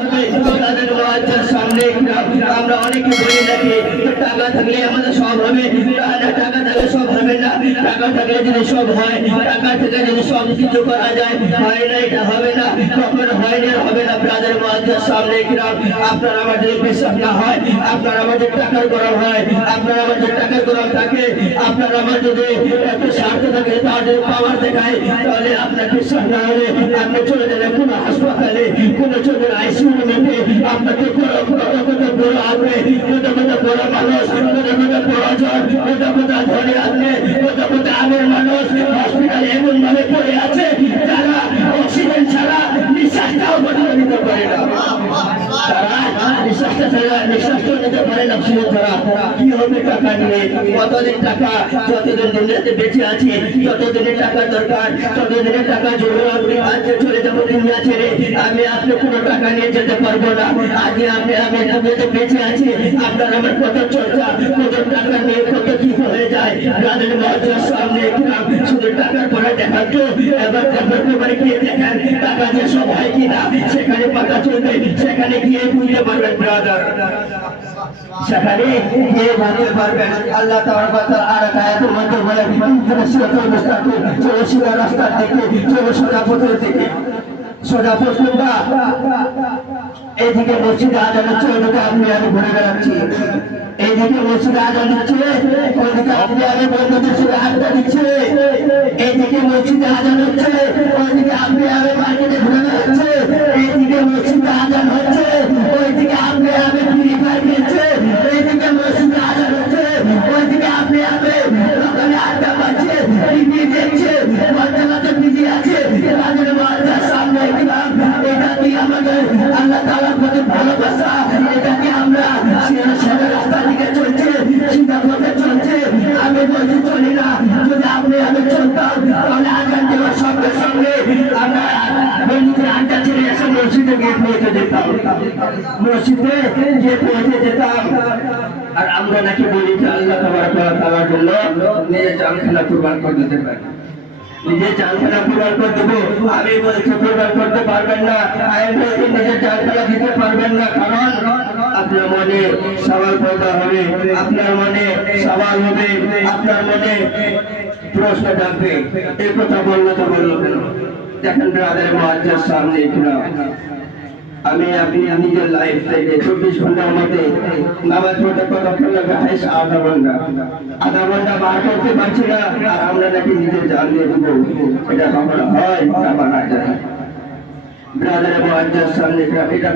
হবে তাদের মুআজ্জার সামনে আমরা অনেকে বলি নাকি টাকা থাকলে আমাদের সব হবে, টাকা থাকলে সব হবে না, টাকা থাকলে যদি সব হয়, টাকা থেকে যদি সব কিছু করা যায়, হয় না, এটা হবে না, কখনো হয় না, হবে না। ব্রাদার মুআজ্জার সামনে আপনার আমার যদি বিশ্বাস না হয়, আপনার আমাদের টাকার গরম হয়, আপনার আমাদের টাকার গরম থাকে, আপনার আমার যদি একটু স্বার্থ থাকে, তার যদি পাওয়ার দেখায়, তাহলে আপনার বিশ্বাস না হলে আপনি চলে যাবেন কোনো হাসপাতালে, কোনো চলে আইসিইউ রুমে, আপনাকে বড় আসবে, কত বড় মানুষ, কত বড় জন, কত ধরে আসবে, কত আগের মানুষ হসপিটালে এমন ভাবে পড়ে আছে যারা অক্সিজেন ছাড়া নিঃশ্বাসটাও বদলে নিতে পারে না, তারা নিঃশ্বাসটা ছাড়া নিঃশ্বাসটাও নিতে পারে না। তারা কি হবে টাকা নিয়ে? কতদিন টাকা, যতদিন দুনিয়াতে বেঁচে আছি ততদিনের টাকা দরকার, ততদিনের টাকা জন্য আজকে চলে যাবো দুনিয়া ছেড়ে, আমি আপনি কোনো টাকা নিয়ে যেতে পারবো না। আজকে আমি দুনিয়াতে বেঁচে আছি, আপনার আমার কত চর্চা, কত টাকা নিয়ে কত কি হয়ে যায়। ব্রাদার মুআজ্জার সামনে শুধু টাকার পরে দেখাচ্ছো, এবার এবারে গিয়ে দেখেন টাকা যে সব হয় কিনা, সেখানে পাতা চলবে, সেখানে গিয়ে বুঝতে পারবেন ব্রাদার, সেখানে গিয়ে বুঝতে পারবেন। আল্লাহ তাআলা আর আয়াতের মধ্যে বলে চলো সোজা রাস্তার দিকে, চলো সোজা পথের দিকে, সোজা পথটা এইদিকে মসজিদে আজান হচ্ছে, ওইদিকে আপনি আমি ঘুরে বেড়াচ্ছি, এইদিকে মসজিদে আজান হচ্ছে, ওইদিকে আপনি আমি বন্ধুদের সাথে আড্ডা দিচ্ছে, এইদিকে মসজিদে আজান হচ্ছে, ওইদিকে আপনি আমি মার্কেটে ঘুরে বেড়াচ্ছে, এইদিকে মসজিদে আজান হচ্ছে, ওইদিকে আপনি আমি ফ্রি ফায়ার খেলছে, এইদিকে মসজিদে আজান হচ্ছে, ওইদিকে আপনি আমি দোকানে আড্ডা পাচ্ছে, টিভি দেখছে, মাঝে মাঝে বিজি আছে। তাদের মুআজ্জার সামনে এটা কি আমাদের আল্লাহ তাআলার প্রতি ভালোবাসা? এটা কি আমরা সোজা রাস্তার দিকে চলছে, সিধা পথে চলছে? আমি বলছি চলি না। যদি আপনি আমি চলতাম তাহলে আজান দেওয়ার সঙ্গে সঙ্গে আমরা বন্ধুদের আড্ডা ছেড়ে এসে মসজিদে গিয়ে পৌঁছে যেতাম, মসজিদে গিয়ে পৌঁছে যেতাম। আর আমরা নাকি বলি যে আল্লাহ তাআলার জন্য নিজের জানখানা কুরবান করে দিতে পারি, নিজের জানখানা কুরবান করে দেবো। আমি বলছি কুরবান করতে পারবেন না, আমি বলছি নিজের জানখানা দিতে পারবেন না, কারণ আপনার মনে সওয়াল পয়দা হবে, আপনার মনে সওয়াল হবে, আপনার মনে প্রশ্ন জাগবে, এই কথা বললো তো বললো কেন? দেখেন ব্রাদার মুআজ্জার সামনে আমি আপনি নিজের লাইফ থেকে 24 ঘন্টার মধ্যে নামাজ পড়তে কতক্ষণ লাগে? আধা ঘন্টা বার করতে পারছি না, আর আমরা নাকি নিজের জান দিয়ে দেবো। এটা কখনো হয়? ব্রাদার মুআজ্জার সামনে এটা